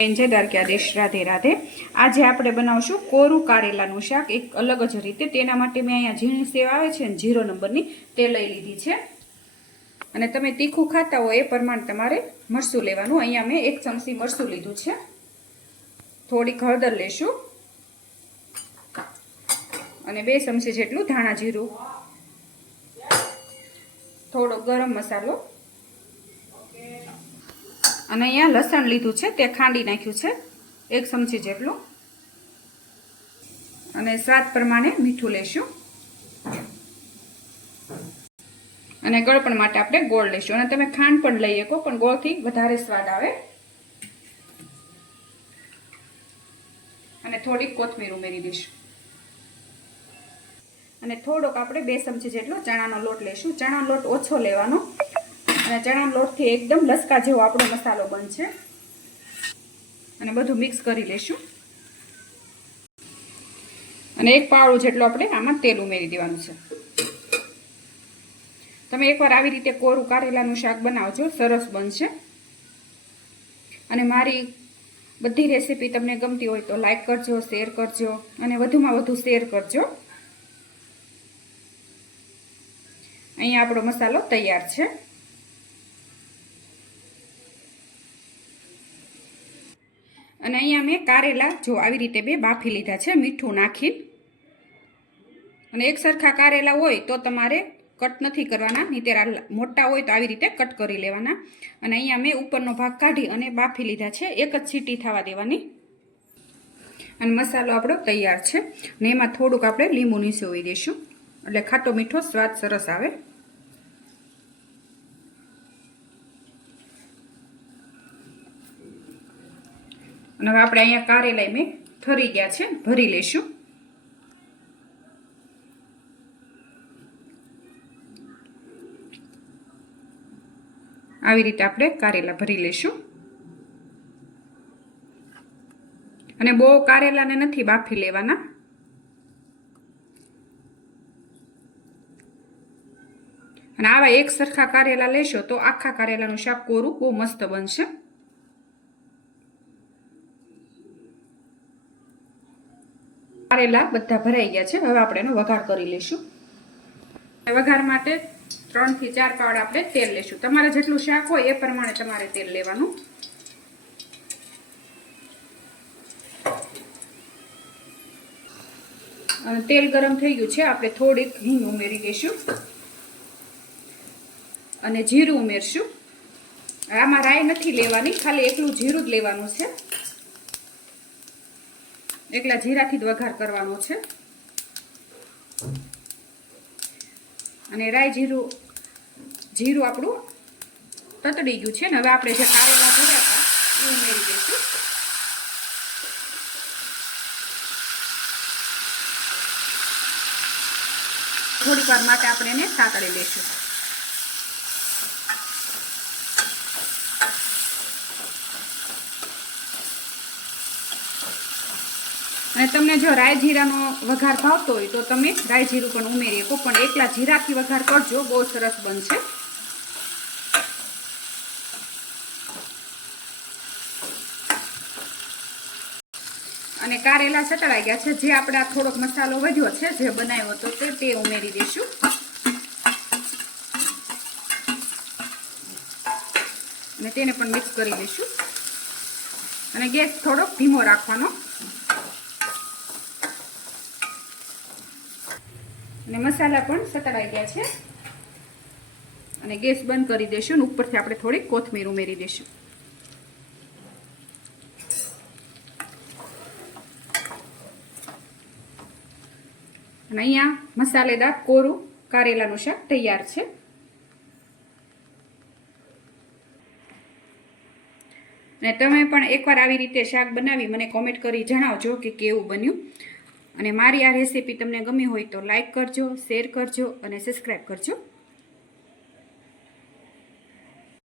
જય દ્વારકાધીશ રાધે રાધે. આજે આપણે બનાવશું કોરું કારેલાનું શાક. એક અલગ જ રીતે તેના માટે મેં અહીંયા ઝીણી સેવ આવે છે ને જીરો નંબરની તે લઈ લીધી છે. અને તમે તીખું ખાતા હોય એ પ્રમાણે તમારે મરસું લેવાનું. અહીંયા મેં એક ચમચી મરસું લીધું છે. થોડીક હળદર લેશું. અને બે ચમચી જેટલું ધાણા જીરું. થોડો ગરમ મસાલો. અને અહીંયા લસણ લીધું છે, તે ખાંડી નાખ્યું છે, એક ચમચી જેટલું. અને સ્વાદ પ્રમાણે મીઠું લેશું. અને ગળપણ માટે આપણે ગોળ લઈશું અને તમે ખાંડ પણ લઈ શકો, પણ ગોળથી વધારે સ્વાદ આવે. અને થોડીક કોથમીર ઉમેરી દઈશું. અને થોડોક આપણે બે ચમચી જેટલો ચણાનો લોટ લઈશું ચણાનો લોટ ઓછો લેવાનો. અને ચણાના લોટથી એકદમ લસકા જેવો આપણો મસાલો બનશે. અને બધું મિક્સ કરી લેશું. અને એક પાવડું જેટલું આપણે આમાં તેલ ઉમેરી દેવાનું છે. તમે એકવાર આવી રીતે કોરું કારેલાનું શાક બનાવજો, સરસ બનશે. અને મારી બધી રેસીપી તમને ગમતી હોય તો લાઇક કરજો શેર કરજો, અને વધુમાં વધુ શેર કરજો. અહીંયા આપણો મસાલો તૈયાર છે. અને અહીંયા મેં કારેલા, જો આવી રીતે બે બાફી લીધા છે, મીઠું નાખી અને એક સરખા કારેલા હોય તો તમારે કટ નથી કરવાના નીતેરા મોટા હોય તો આવી રીતે કટ કરી લેવાના. અને અહીંયા મેં ઉપરનો ભાગ કાઢી અને બાફી લીધા છે, એક જ સીટી થવા દેવાની. અને મસાલો આપણો તૈયાર છે. ને એમાં થોડુંક આપણે લીંબુ નીસોવી દઈશું. એટલે ખાટો મીઠો સ્વાદ સરસ આવે. અને હવે આપણે અહીંયા કારેલા મેં ઠરી ગયા છે. ભરી લેશું આવી રીતે આપણે કારેલા ભરી લેશું અને બહુ કારેલાને નથી બાફી લેવાના. અને આવા એક સરખા કારેલા લેશો તો આખા કારેલાનું શાક કોરું બહુ મસ્ત બનશે. કારેલા બધા ભરાઈ ગયા છે. હવે આપણે એનો વઘાર કરી લઈશું. વઘાર માટે ત્રણથી ચાર પાવડ આપણે તેલ લઈશું. તમારે જેટલું શાક હોય એ પ્રમાણે તમારે તેલ લેવાનું. અને તેલ ગરમ થઈ ગયું છે. આપણે થોડીક હિંગ ઉમેરી દઈશું અને જીરું ઉમેરશું. આમાં રાય નથી લેવાની. ખાલી એકલું જીરું જ લેવાનું છે. એકલા જીરાથી જ વઘાર કરવાનો છે. અને રાઈ જીરું જીરું આપણું તતડી ગયું છે ને, હવે આપણે જે કારેલા ભર્યા હતા, એ ઉમેરી દઈશું. થોડીક વાર માટે આપણે એને સાતળી લઈશું. અને તમને જો રાય જીરાનો વઘાર ભાવતો હોય તો તમે રાય જીરું પણ ઉમેરી શકો, પણ એકલા જીરાથી વઘાર કરજો, બહુ સરસ બનશે. અને કારેલા સટવાઈ ગયા છે, જે આપણે થોડોક મસાલો વધ્યો છે, જે બનાવ્યો હતો તે તે ઉમેરી દઈશું. અને તેને પણ મિક્સ કરી દઈશું. અને ગેસ થોડોક ધીમો રાખવાનો. અને મસાલા પણ સતળાઈ ગયા છે. અને ગેસ બંધ કરી દઈશું અને ઉપરથી આપણે થોડી કોથમીર ઉમેરી દઈશું. અને અહીંયા મસાલેદાર કોરું કારેલાનું શાક તૈયાર છે. અને તમે પણ એકવાર આવી રીતે શાક બનાવી મને કોમેન્ટ કરી જણાવજો કે કેવું બન્યું. અને મારી આ રેસીપી તમને ગમી હોય તો લાઇક કરજો, શેર કરજો અને સબસ્ક્રાઈબ કરજો.